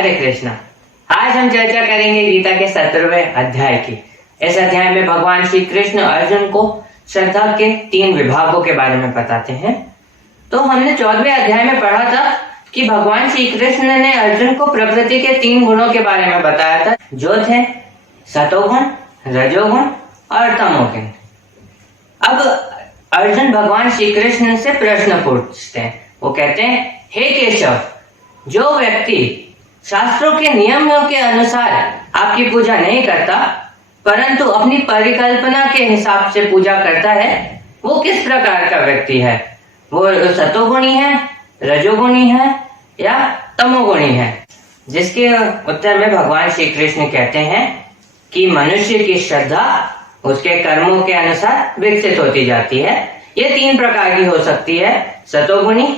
हरे कृष्णा। आज हम चर्चा करेंगे गीता के 17वें अध्याय की। इस अध्याय में भगवान श्री कृष्ण अर्जुन को श्रद्धा के 3 विभागों के बारे में बताते हैं। तो हमने 14वें अध्याय में पढ़ा था कि भगवान श्री कृष्ण ने अर्जुन को प्रकृति के 3 गुणों के बारे में बताया था, जो थे सतोगुण, रजोगुण और तमोगुण। अब अर्जुन भगवान श्री कृष्ण से प्रश्न पूछते हैं। वो कहते हैं, हे केशव, जो व्यक्ति शास्त्रों के नियमों के अनुसार आपकी पूजा नहीं करता परंतु अपनी परिकल्पना के हिसाब से पूजा करता है, वो किस प्रकार का व्यक्ति है? वो सतोगुणी है, रजोगुणी है या तमोगुणी है? जिसके उत्तर में भगवान श्री कृष्ण कहते हैं कि मनुष्य की श्रद्धा उसके कर्मों के अनुसार विकसित होती जाती है। ये 3 प्रकार की हो सकती है, सतोगुणी,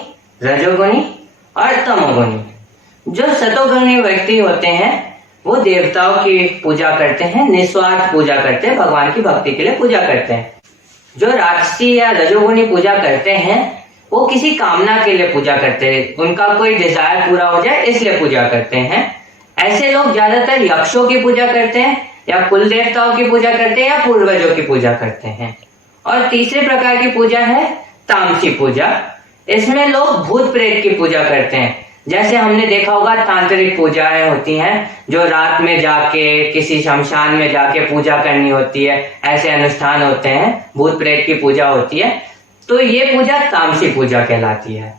रजोगुणी और तमोगुणी। जो सतोगुणी व्यक्ति होते हैं वो देवताओं की पूजा करते हैं, निस्वार्थ पूजा करते हैं, भगवान की भक्ति के लिए पूजा करते हैं। जो राजसी या रजोगुणी पूजा करते हैं वो किसी कामना के लिए पूजा करते हैं, उनका कोई डिजायर पूरा हो जाए इसलिए पूजा करते हैं। ऐसे लोग ज्यादातर यक्षों की पूजा करते हैं या कुल देवताओं की पूजा करते हैं या पूर्वजों की पूजा करते हैं। और तीसरे प्रकार की पूजा है तामसी पूजा। इसमें लोग भूत प्रेत की पूजा करते हैं। जैसे हमने देखा होगा तांत्रिक पूजाएं होती हैं जो रात में जाके किसी शमशान में जाके पूजा करनी होती है, ऐसे अनुष्ठान होते हैं, भूत प्रेत की पूजा होती है। तो ये पूजा तामसी पूजा कहलाती है।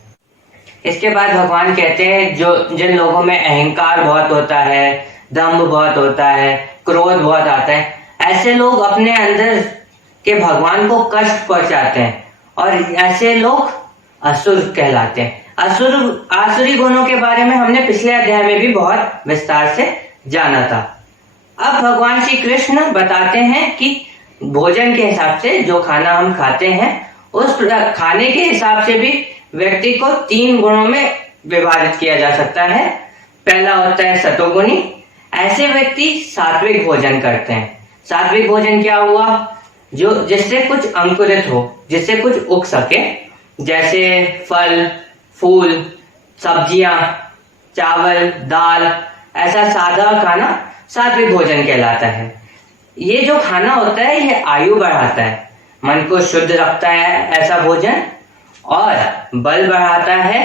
इसके बाद भगवान कहते हैं जो जिन लोगों में अहंकार बहुत होता है, दंभ बहुत होता है, क्रोध बहुत आता है, ऐसे लोग अपने अंदर के भगवान को कष्ट पहुंचाते हैं और ऐसे लोग असुर कहलाते हैं। आसुरी गुणों के बारे में हमने पिछले अध्याय में भी बहुत विस्तार से जाना था। अब भगवान श्री कृष्ण बताते हैं कि भोजन के हिसाब से जो खाना हम खाते हैं उस खाने के हिसाब से भी व्यक्ति को 3 गुणों में विभाजित किया जा सकता है। पहला होता है सतोगुणी। ऐसे व्यक्ति सात्विक भोजन करते हैं। सात्विक भोजन क्या हुआ? जो जिससे कुछ अंकुरित हो, जिससे कुछ उग सके, जैसे फल, फूल, सब्जियां, चावल, दाल, ऐसा सादा खाना सात्विक भोजन कहलाता है। ये जो खाना होता है ये आयु बढ़ाता है, मन को शुद्ध रखता है ऐसा भोजन, और बल बढ़ाता है,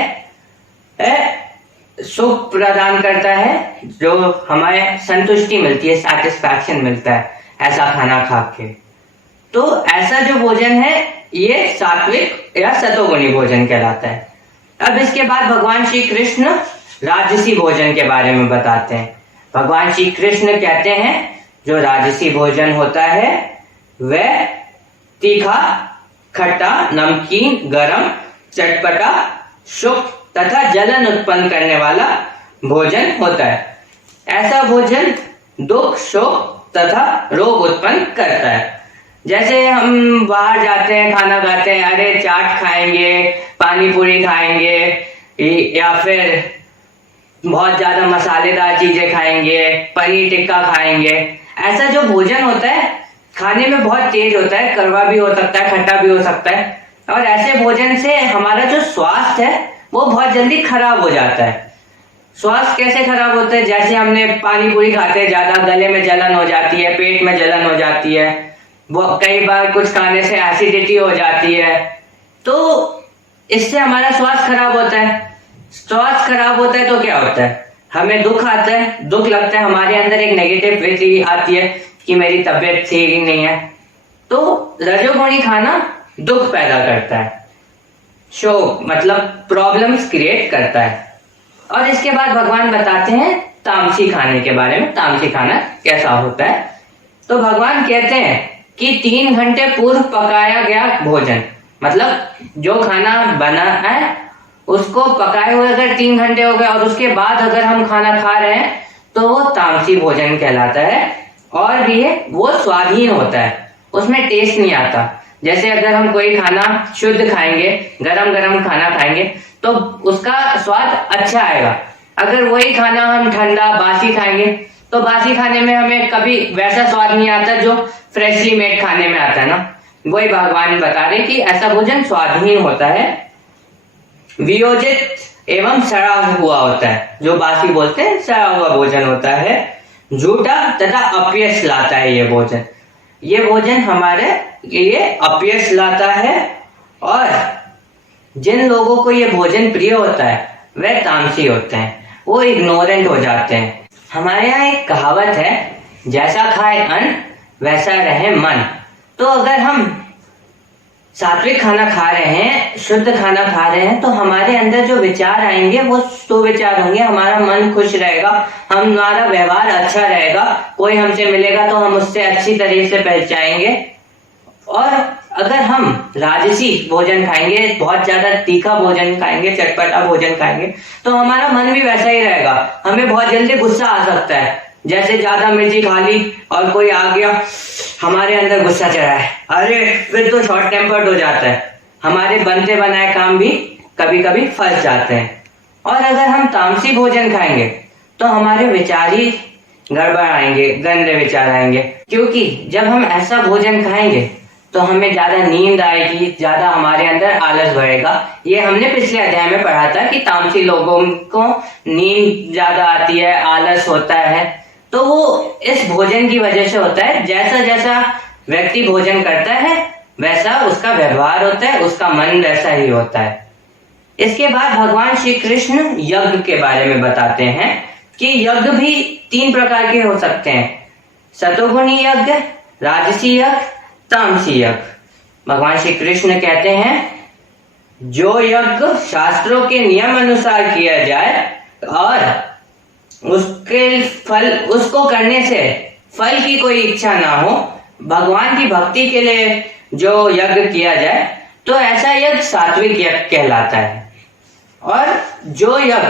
सुख प्रदान करता है, जो हमें संतुष्टि मिलती है, सैटिस्फैक्शन मिलता है ऐसा खाना खा के। तो ऐसा जो भोजन है ये सात्विक या सतोगुणी भोजन कहलाता है। अब इसके बाद भगवान श्री कृष्ण राजसी भोजन के बारे में बताते हैं। भगवान श्री कृष्ण कहते हैं जो राजसी भोजन होता है वह तीखा, खट्टा, नमकीन, गरम, चटपटा, शुक तथा जलन उत्पन्न करने वाला भोजन होता है। ऐसा भोजन दुख, शोक तथा रोग उत्पन्न करता है। जैसे हम बाहर जाते हैं, खाना खाते हैं, अरे चाट खाएंगे, पानी पूरी खाएंगे या फिर बहुत ज्यादा मसालेदार चीजें खाएंगे, पनीर टिक्का खाएंगे। ऐसा जो भोजन होता है खाने में बहुत तेज होता है, कड़वा भी हो सकता है, खट्टा भी हो सकता है, और ऐसे भोजन से हमारा जो स्वास्थ्य है वो बहुत जल्दी खराब हो जाता है। स्वास्थ्य कैसे खराब होता है? जैसे हमने पानी पूरी खाते हैं, ज्यादा गले में जलन हो जाती है, पेट में जलन हो जाती है, वो कई बार कुछ खाने से एसिडिटी हो जाती है, तो इससे हमारा स्वास्थ्य खराब होता है। स्वास्थ्य खराब होता है तो क्या होता है? हमें दुख आता है, दुख लगता है, हमारे अंदर एक नेगेटिविटी आती है कि मेरी तबीयत ठीक ही नहीं है। तो रजोगुणी खाना दुख पैदा करता है, शोक मतलब प्रॉब्लम्स क्रिएट करता है। और इसके बाद भगवान बताते हैं तामसी खाने के बारे में। तामसी खाना कैसा होता है? तो भगवान कहते हैं कि 3 घंटे पूर्व पकाया गया भोजन, मतलब जो खाना बना है उसको पकाए हुए अगर 3 घंटे हो गए और उसके बाद अगर हम खाना खा रहे हैं तो वो तामसी भोजन कहलाता है। और भी है, वो स्वादहीन होता है, उसमें टेस्ट नहीं आता। जैसे अगर हम कोई खाना शुद्ध खाएंगे, गरम गरम खाना खाएंगे तो उसका स्वाद अच्छा आएगा। अगर वही खाना हम ठंडा बासी खाएंगे तो बासी खाने में हमें कभी वैसा स्वाद नहीं आता जो फ्रेशली मेड खाने में आता है ना। वही भगवान बता रहे कि ऐसा भोजन स्वादहीन होता है। वियोजित एवं सड़ा हुआ होता है, जो बासी बोलते हैं सड़ा हुआ भोजन होता है। झूठा तथा अपयश लाता है ये भोजन। ये भोजन हमारे लिए अपयश लाता है और जिन लोगों को ये भोजन प्रिय होता है वह तामसी होते हैं, वो इग्नोरेंट हो जाते हैं। हमारे यहाँ एक कहावत है, जैसा खाए अन्न वैसा रहे मन। तो अगर हम सात्विक खाना खा रहे हैं, शुद्ध खाना खा रहे हैं, तो हमारे अंदर जो विचार आएंगे वो सुविचार होंगे, हमारा मन खुश रहेगा, हमारा व्यवहार अच्छा रहेगा, कोई हमसे मिलेगा तो हम उससे अच्छी तरीके से पहचाएंगे। और अगर हम राजसी भोजन खाएंगे, बहुत ज्यादा तीखा भोजन खाएंगे, चटपटा भोजन खाएंगे, तो हमारा मन भी वैसा ही रहेगा। हमें बहुत जल्दी गुस्सा आ सकता है, जैसे ज्यादा मिर्ची खा ली और कोई आ गया, हमारे अंदर गुस्सा चढ़ा है, अरे फिर तो शॉर्ट टेम्पर्ड हो जाता है, हमारे बनते बनाए काम भी कभी कभी फंस जाते हैं। और अगर हम तामसी भोजन खाएंगे तो हमारे विचार ही गड़बड़ आएंगे, गंदे विचार आएंगे, क्योंकि जब हम ऐसा भोजन खाएंगे तो हमें ज्यादा नींद आएगी, ज्यादा हमारे अंदर आलस बढ़ेगा। ये हमने पिछले अध्याय में पढ़ा था कि तामसी लोगों को नींद ज्यादा आती है, आलस होता है, तो वो इस भोजन की वजह से होता है। जैसा जैसा व्यक्ति भोजन करता है वैसा उसका व्यवहार होता है, उसका मन वैसा ही होता है। इसके बाद भगवान श्री कृष्ण यज्ञ के बारे में बताते हैं कि यज्ञ भी 3 प्रकार के हो सकते हैं, सतोगुणी यज्ञ, राजसी यज्ञ, तामसी यज्ञ। भगवान श्री कृष्ण कहते हैं, जो यज्ञ शास्त्रों के नियम अनुसार किया जाए और उसके फल, उसको करने से फल की कोई इच्छा ना हो, भगवान की भक्ति के लिए जो यज्ञ किया जाए, तो ऐसा यज्ञ सात्विक यज्ञ कहलाता है। और जो यज्ञ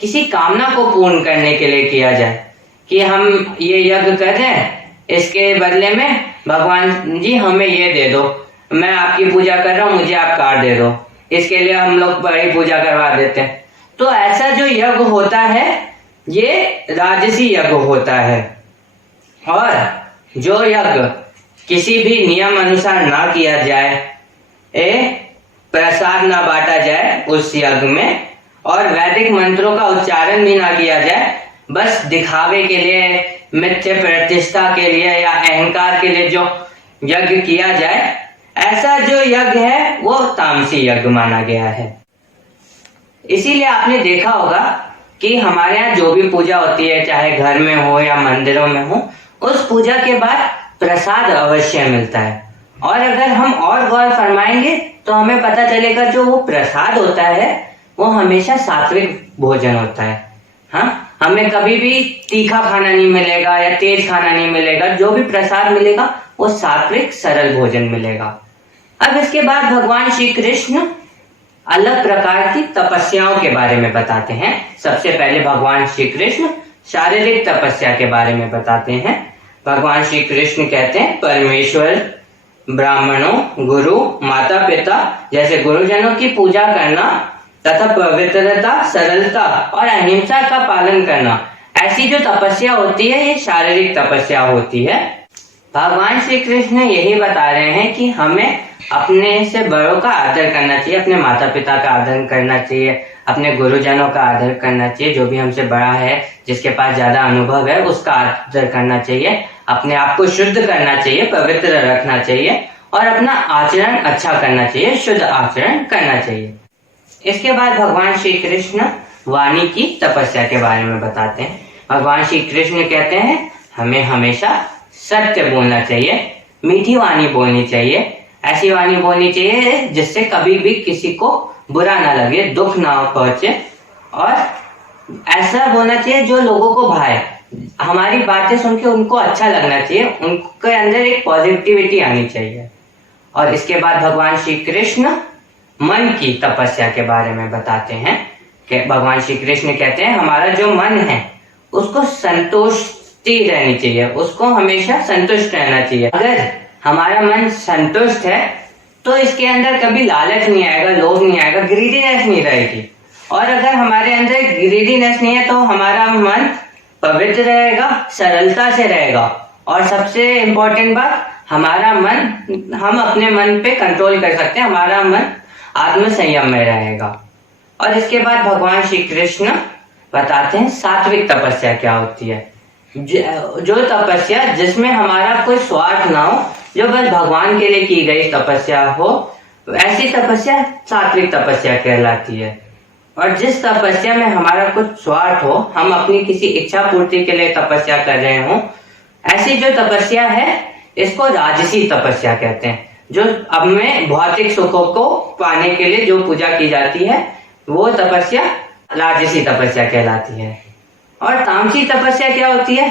किसी कामना को पूर्ण करने के लिए किया जाए, कि हम ये यज्ञ कर रहे हैं, इसके बदले में भगवान जी हमें ये दे दो, मैं आपकी पूजा कर रहा हूँ, मुझे आप कार दे दो, इसके लिए हम लोग बड़ी पूजा करवा देते हैं, तो ऐसा जो यज्ञ होता है ये राजसी यज्ञ होता है। और जो यज्ञ किसी भी नियम अनुसार ना किया जाए, प्रसाद ना बांटा जाए उस यज्ञ में, और वैदिक मंत्रों का उच्चारण भी ना किया जाए, बस दिखावे के लिए, मिथ्या प्रतिष्ठा के लिए या अहंकार के लिए जो यज्ञ किया जाए, ऐसा जो यज्ञ है वो तामसी यज्ञ माना गया है। इसीलिए आपने देखा होगा कि हमारे यहाँ जो भी पूजा होती है, चाहे घर में हो या मंदिरों में हो, उस पूजा के बाद प्रसाद अवश्य मिलता है। और अगर हम और गौर फरमाएंगे तो हमें पता चलेगा जो वो प्रसाद होता है वो हमेशा सात्विक भोजन होता है। हाँ, हमें कभी भी तीखा खाना नहीं मिलेगा या तेज खाना नहीं मिलेगा, जो भी प्रसाद मिलेगा वो सात्विक सरल भोजन मिलेगा। अब इसके बाद भगवान श्री कृष्ण अलग प्रकार की तपस्याओं के बारे में बताते हैं। सबसे पहले भगवान श्री कृष्ण शारीरिक तपस्या के बारे में बताते हैं। भगवान श्री कृष्ण कहते हैं, परमेश्वर, ब्राह्मणों, गुरु, माता पिता जैसे गुरुजनों की पूजा करना तथा पवित्रता, सरलता और अहिंसा का पालन करना, ऐसी जो तपस्या होती है ये शारीरिक तपस्या होती है। भगवान श्री कृष्ण यही बता रहे हैं कि हमें अपने से बड़ों का आदर करना चाहिए, अपने माता पिता का आदर करना चाहिए, अपने गुरुजनों का आदर करना चाहिए, जो भी हमसे बड़ा है, जिसके पास ज्यादा अनुभव है उसका आदर करना चाहिए, अपने आप को शुद्ध करना चाहिए, पवित्र रखना चाहिए और अपना आचरण अच्छा करना चाहिए, शुद्ध आचरण करना चाहिए। इसके बाद भगवान श्री कृष्ण वाणी की तपस्या के बारे में बताते हैं। भगवान श्री कृष्ण कहते हैं, हमें हमेशा सत्य बोलना चाहिए, मीठी वाणी बोलनी चाहिए, ऐसी वाणी बोलनी चाहिए जिससे कभी भी किसी को बुरा ना लगे, दुख ना पहुंचे, और ऐसा बोलना चाहिए जो लोगों को भाए, हमारी बातें सुन के उनको अच्छा लगना चाहिए, उनके अंदर एक पॉजिटिविटी आनी चाहिए। और इसके बाद भगवान श्री कृष्ण मन की तपस्या के बारे में बताते हैं कि भगवान श्री कृष्ण कहते हैं, हमारा जो मन है उसको संतुष्टि रहनी चाहिए, उसको हमेशा संतुष्ट रहना चाहिए। अगर हमारा मन संतुष्ट है तो इसके अंदर कभी लालच नहीं आएगा, लोभ नहीं आएगा, ग्रीडीनेस नहीं रहेगी। और अगर हमारे अंदर ग्रीडीनेस नहीं है तो हमारा मन पवित्र रहेगा, सरलता से रहेगा, और सबसे इम्पोर्टेंट बात, हमारा मन, हम अपने मन पे कंट्रोल कर सकते हैं, हमारा मन आत्म संयम में रहेगा। और इसके बाद भगवान श्री कृष्ण बताते हैं सात्विक तपस्या क्या होती है। जो तपस्या जिसमें हमारा कोई स्वार्थ ना हो, जो बस भगवान के लिए की गई तपस्या हो, ऐसी तपस्या सात्विक तपस्या कहलाती है। और जिस तपस्या में हमारा कुछ स्वार्थ हो, हम अपनी किसी इच्छा पूर्ति के लिए तपस्या कर रहे हो, ऐसी जो तपस्या है इसको राजसी तपस्या कहते हैं। जो अब में भौतिक सुखों को पाने के लिए जो पूजा की जाती है वो तपस्या राजसी तपस्या कहलाती है। और तामसी तपस्या क्या होती है?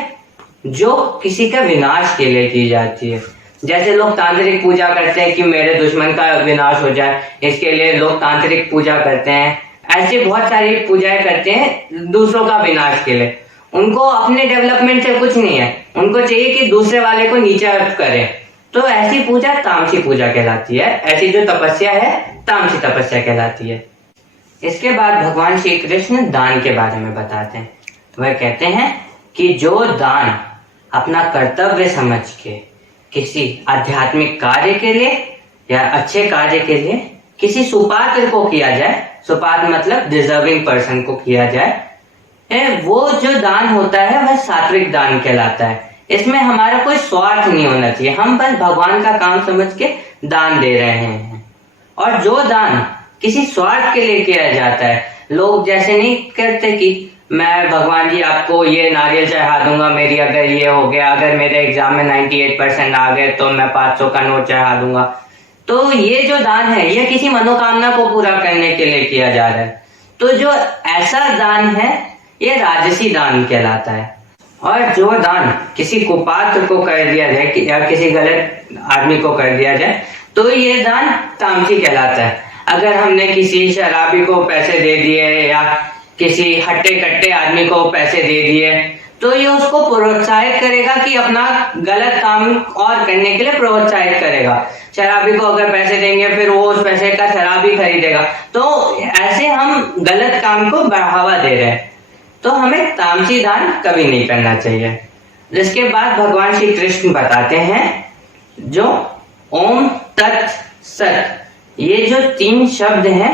जो किसी का विनाश के लिए की जाती है। जैसे लोग तांत्रिक पूजा करते हैं कि मेरे दुश्मन का विनाश हो जाए, इसके लिए लोग तांत्रिक पूजा करते हैं। ऐसे बहुत सारी पूजाएं करते हैं दूसरों का विनाश के लिए। उनको अपने डेवलपमेंट से कुछ नहीं है, उनको चाहिए कि दूसरे वाले को नीचा करें। तो ऐसी पूजा तामसी पूजा कहलाती है। ऐसी जो तपस्या है तामसी तपस्या कहलाती है। इसके बाद भगवान श्री कृष्ण दान के बारे में बताते हैं। वह कहते हैं कि जो दान अपना कर्तव्य समझ के किसी आध्यात्मिक कार्य के लिए या अच्छे कार्य के लिए किसी सुपात्र को किया जाए, सुपात्र मतलब डिजर्विंग पर्सन को किया जाए, वो जो दान होता है वह सात्विक दान कहलाता है। इसमें हमारा कोई स्वार्थ नहीं होना चाहिए, हम बस भगवान का काम समझ के दान दे रहे हैं। और जो दान किसी स्वार्थ के लिए किया जाता है, लोग जैसे नहीं करते कि मैं भगवान जी आपको ये नारियल चढ़ा दूंगा मेरी अगर ये हो गया, अगर मेरे एग्जाम में 98% आ गए तो मैं 500 का नोट चढ़ा दूंगा। तो ये जो दान है ये किसी मनोकामना को पूरा करने के लिए किया जा रहा है। तो जो ऐसा दान है ये राजसी दान कहलाता है। और जो दान किसी कुपात्र को कर दिया जाए या किसी गलत आदमी को कर दिया जाए तो ये दान तामसी कहलाता है। अगर हमने किसी शराबी को पैसे दे दिए या किसी हट्टे कट्टे आदमी को पैसे दे दिए तो ये उसको प्रोत्साहित करेगा कि अपना गलत काम और करने के लिए प्रोत्साहित करेगा। शराबी को अगर पैसे देंगे फिर वो उस पैसे का शराब ही खरीदेगा। तो ऐसे हम गलत काम को बढ़ावा दे रहे हैं। तो हमें तामसी दान कभी नहीं करना चाहिए। जिसके बाद भगवान श्री कृष्ण बताते हैं जो ओम तत् सत, ये जो 3 शब्द हैं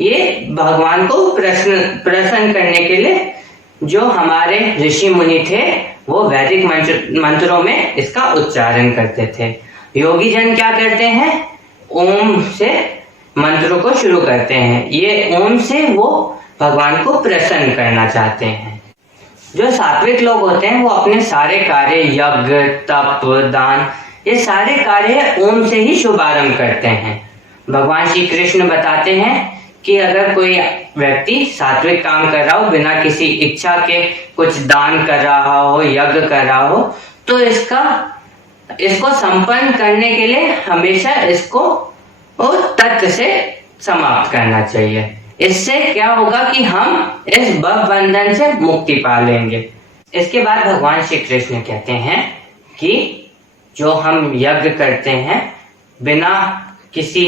ये भगवान को प्रसन्न करने के लिए जो हमारे ऋषि मुनि थे वो वैदिक मंत्रों में इसका उच्चारण करते थे। योगी जन क्या करते हैं? ओम से मंत्रों को शुरू करते हैं। ये ओम से वो भगवान को प्रसन्न करना चाहते हैं। जो सात्विक लोग होते हैं वो अपने सारे कार्य, यज्ञ, तप, दान, ये सारे कार्य ओम से ही शुभारंभ करते हैं। भगवान श्री कृष्ण बताते हैं कि अगर कोई व्यक्ति सात्विक काम कर रहा हो, बिना किसी इच्छा के कुछ दान कर रहा हो, यज्ञ कर रहा हो, तो इसको संपन्न करने के लिए हमेशा इसको तत्व से समाप्त करना चाहिए। इससे क्या होगा कि हम इस भव बंधन से मुक्ति पा लेंगे। इसके बाद भगवान श्री कृष्ण कहते हैं कि जो हम यज्ञ करते हैं बिना किसी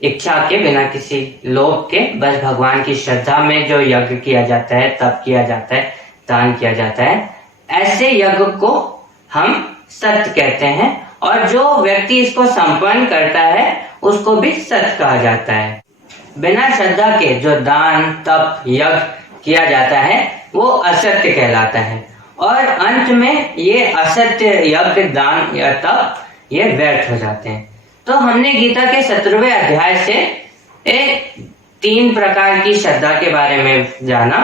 इच्छा के, बिना किसी लोभ के, बस भगवान की श्रद्धा में जो यज्ञ किया जाता है, तप किया जाता है, दान किया जाता है, ऐसे यज्ञ को हम सत्य कहते हैं। और जो व्यक्ति इसको संपन्न करता है उसको भी सत्य कहा जाता है। बिना श्रद्धा के जो दान, तप, यज्ञ किया जाता है वो असत्य कहलाता है। और अंत में ये असत्य यज्ञ, दान या तप ये व्यर्थ हो जाते हैं। तो हमने गीता के 17वें अध्याय से 3 प्रकार की श्रद्धा के बारे में जाना।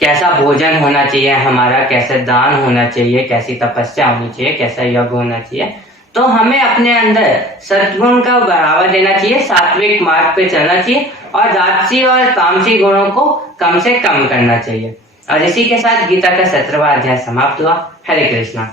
कैसा भोजन होना चाहिए हमारा, कैसे दान होना चाहिए, कैसी तपस्या होनी चाहिए, कैसा यज्ञ होना चाहिए। तो हमें अपने अंदर सद्गुण का बढ़ावा देना चाहिए, सात्विक मार्ग पे चलना चाहिए और राजसी और तामसी गुणों को कम से कम करना चाहिए। और इसी के साथ गीता का 17वां अध्याय समाप्त हुआ। हरे कृष्णा।